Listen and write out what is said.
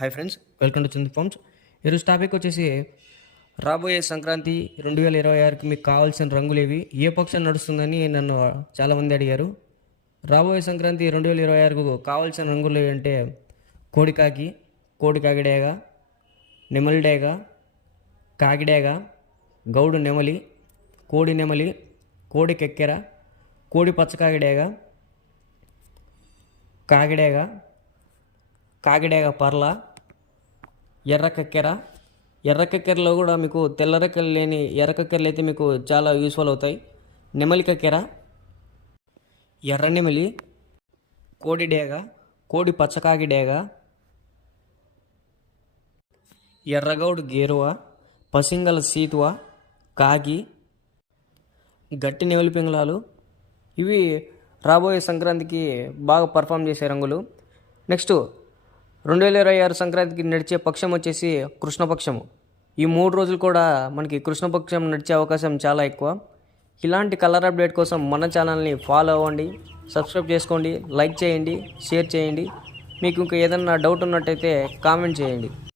Hi friends, welcome to Chandu farms. ఈరోజు topic వచ్చేసి రాబోయే సంక్రాంతి 2026కి మీకు కావాల్సిన రంగులు ఏవి, ఏ పక్షం నడుస్తుందని నన్ను చాలామంది అడిగారు. రాబోయే సంక్రాంతి 2026కు కావాల్సిన రంగులు అంటే కోడికాకి, కోడి కాకిడేగ, నెమలి డేగ, కాకిడేగ, గౌడు నెమలి, కోడి నెమలి, కోడి కెక్కెర, కోడి పచ్చకాకిడేగ, కాకిడేగ, కాకిడేగ పర్ల, ఎర్ర కక్కెర. ఎర్ర కక్కెరలో కూడా మీకు తెల్ల రెక్కలు లేని ఎర్ర కక్కెరలు అయితే మీకు చాలా యూస్ఫుల్ అవుతాయి. నెమలి కక్కెర, ఎర్ర నెమలి, కోడి డేగ, కోడి పచ్చకాకి డేగ, ఎర్రగౌడు గేరువ, పసింగల సీతువ, కాకి, గట్టి నెమలి పింగళాలు. ఇవి రాబోయే సంక్రాంతికి బాగా పర్ఫామ్ చేసే రంగులు. నెక్స్ట్ 2026 సంక్రాంతికి నడిచే పక్షం వచ్చేసి కృష్ణపక్షము. ఈ 3 రోజులు కూడా మనకి కృష్ణపక్షం నడిచే అవకాశం చాలా ఎక్కువ. ఇలాంటి కలర్ అప్డేట్ కోసం మన ఛానల్ని ఫాలో అవ్వండి, సబ్స్క్రైబ్ చేసుకోండి, లైక్ చేయండి, షేర్ చేయండి. మీకు ఇంకా ఏదన్నా డౌట్ ఉన్నట్టయితే కామెంట్ చేయండి.